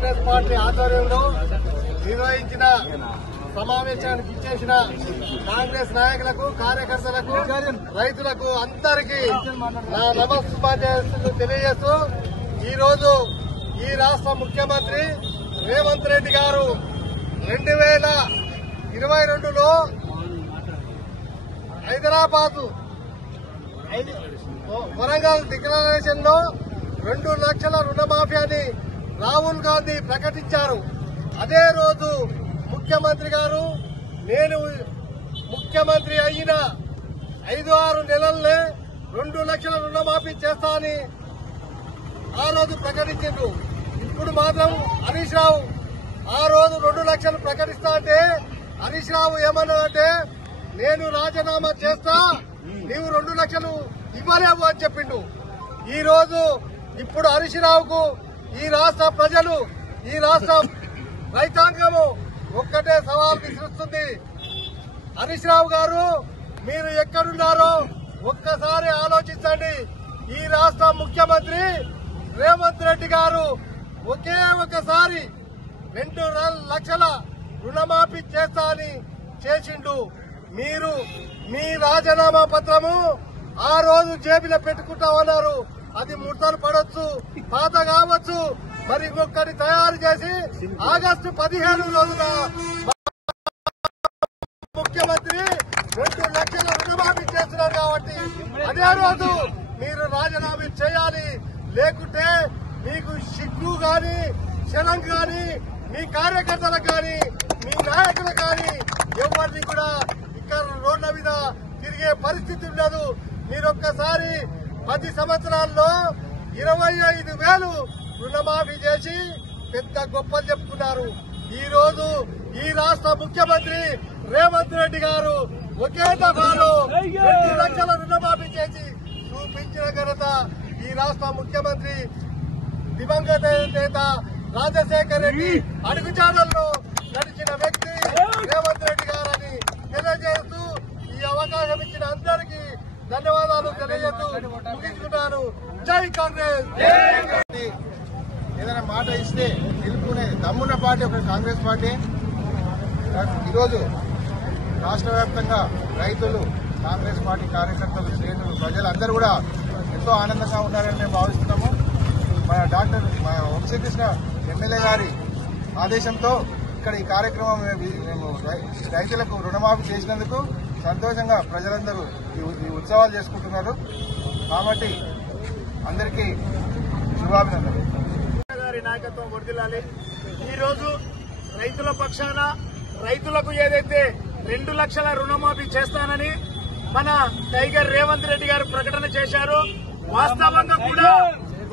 Congress party ఆధ్వర్యంలో నిర్వహించిన సమావేశానికి ఇచ్చేసిన కాంగ్రెస్ నాయకులకు, కార్యకర్తలకు, రైతులకు అందరికీ నా నమస్కారాలు తెలియజేస్తూ ఈ రోజు ఈ రాష్ట్ర ముఖ్యమంత్రి రేవంత్ రెడ్డి గారు 2022లో హైదరాబాద్ వరంగల్ డిక్లరేషన్ లో 2 లక్షల రుణమాఫీ రాహుల్ గాంధీ ప్రకటించారు. అదే రోజు ముఖ్యమంత్రి గారు నేను ముఖ్యమంత్రి అయిన 5-6 నెలలనే 2 లక్షల రుణమాఫీ చేస్తా అని ఆ రోజు ప్రకటించారు. ఇప్పుడు మాత్రం హరీష్ రావు ఆ రోజు 2 లక్షలు ప్రకటిస్తా అంటే హరీష్ రావు ఏమన్నాడంటే నేను రాజీనామా చేస్తా, నీవు 2 లక్షలు ఇవ్వలేవు అని చెప్పిండు. ఈ రోజు ఇప్పుడు హరీష్ రావుకు ఈ రాష్ట్ర ప్రజలు, ఈ రాష్ట్ర రైతాంగము ఒక్కటే సవాల్ విసురుస్తుంది. హరీష్ రావు గారు మీరు ఎక్కడున్నారో ఒక్కసారి ఆలోచించండి. ఈ రాష్ట్ర ముఖ్యమంత్రి రేవంత్ రెడ్డి గారు ఒకే ఒకసారి 2 లక్షల రుణమాఫీ చేస్తా అని చేసిండు. మీరు మీ రాజీనామా పత్రము ఆ రోజు జేబులో పెట్టుకుంటామన్నారు. అది ముడతలు పడొచ్చు, పాత కావచ్చు, మరి ఇంకొకటి తయారు చేసి ఆగస్టు 15 రోజున ముఖ్యమంత్రి 2 లక్షల రుణమాఫీ చేస్తున్నారు. కాబట్టి అదే రోజు మీరు రాజీనామా చేయాలి. లేకుంటే మీకు సిగ్గు గాని, శలం గాని, మీ కార్యకర్తలకు గాని, మీ నాయకులకు గాని ఎవరిని కూడా ఇక్కడ రోడ్ల మీద తిరిగే పరిస్థితి ఉండదు. మీరొక్కసారి 10 సంవత్సరాల్లో 25,000 రుణమాఫీ చేసి పెద్ద గొప్పలు చెప్పుకున్నారు. ఈ రోజు ఈ రాష్ట్ర ముఖ్యమంత్రి రేవంత్ రెడ్డి గారు ఒకే దఫాలో 2 లక్షల రుణమాఫీ చేసి చూపించిన ఘనత ఈ రాష్ట్ర ముఖ్యమంత్రి దివంగత నేత రాజశేఖర్ రెడ్డి అడుగుజాడల్లో నడిచిన వ్యక్తి రేవంత్ రెడ్డి గారని తెలియజేస్తూ ఈ అవకాశం ఇచ్చిన అందరికీ ధన్యవాదాలు తెలియజేస్తూ ముగించుకున్నాను. జై కాంగ్రెస్. ఏదైనా మాట ఇస్తే నిలుపుకునే దమ్మున్న పార్టీ ఒక కాంగ్రెస్ పార్టీ. ఈరోజు రాష్ట్ర వ్యాప్తంగా రైతులు, కాంగ్రెస్ పార్టీ కార్యకర్తలు, శ్రేణులు, ప్రజలందరూ కూడా ఎంతో ఆనందంగా ఉన్నారని మేము భావిస్తున్నాము. మన వంశీకృష్ణ ఎమ్మెల్యే గారి ఆదేశంతో ఇక్కడ ఈ కార్యక్రమం మేము రైతులకు రుణమాఫీ చేసినందుకు సంతోషంగా ప్రజలందరూ ఈ ఉత్సవాలు చేసుకుంటున్నారు. కాబట్టి అందరికీ శుభాభినందనలు. గారి నాయకత్వం వర్ధిల్లాలి. ఈ రోజు రైతుల పక్షాన రైతులకు ఏదైతే 2 లక్షల రుణమాఫీ చేస్తానని మన టైగర్ రేవంత్ రెడ్డి గారు ప్రకటన చేశారు.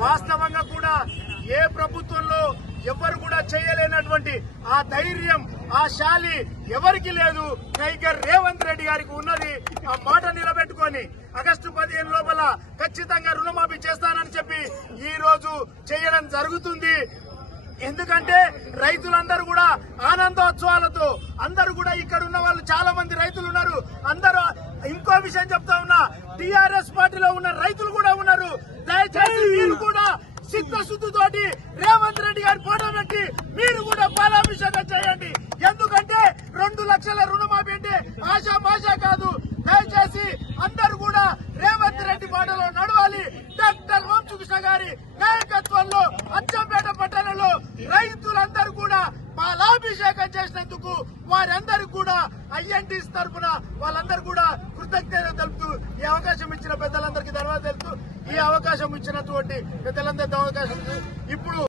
వాస్తవంగా కూడా ఏ ప్రభుత్వంలో ఎవరు కూడా చేయలేనటువంటి ఆ ధైర్యం, ఆ శాలి ఎవరికి లేదు. టైగర్ రేవంత్ రెడ్డి గారికి ఉన్నది. ఆ మాట నిలబెట్టుకొని ఆగస్టు 15 లోపల ఖచ్చితంగా రుణమాఫీ చేస్తానని చెప్పి ఈ రోజు చేయడం జరుగుతుంది. ఎందుకంటే రైతులందరూ కూడా ఆనందోత్సవాలతో అందరూ కూడా ఇక్కడ ఉన్న వాళ్ళు చాలా మంది రైతులు ఉన్నారు. అందరూ ఇంకో విషయం చెప్తా ఉన్నా, టీఆర్ఎస్ పార్టీలో ఉన్న రైతులు కూడా ఉన్నారు. దయచేసి మీరు కూడా చిత్తశుద్ధితోటి రేవంత్ రెడ్డి గారి ఫోటో పెట్టి మీరు కూడా పాలాభిషేకం చేయండి. ఎందుకంటే 2 లక్షల రుణమాఫీ అంటే ఆశామాషా కాదు. దయచేసి అందరూ కూడా రేవంత్ రెడ్డి బాటలో నడవాలి. డాక్టర్ వంశీకృష్ణ గారి నాయకత్వంలో అచ్చంపేట పట్టణంలో రైతులందరూ కూడా పాలాభిషేకం చేసినందుకు వారందరూ కూడా ఐఎన్టీస్ తరఫున వాళ్ళందరూ కూడా కృతజ్ఞతలు తెలుపుతూ ఈ అవకాశం ఇచ్చిన పెద్దలందరికీ ధన్యవాదాలు తెలుపుతూ ఈ అవకాశం ఇచ్చినటువంటి పెద్దలందరికీ అవకాశం ఇప్పుడు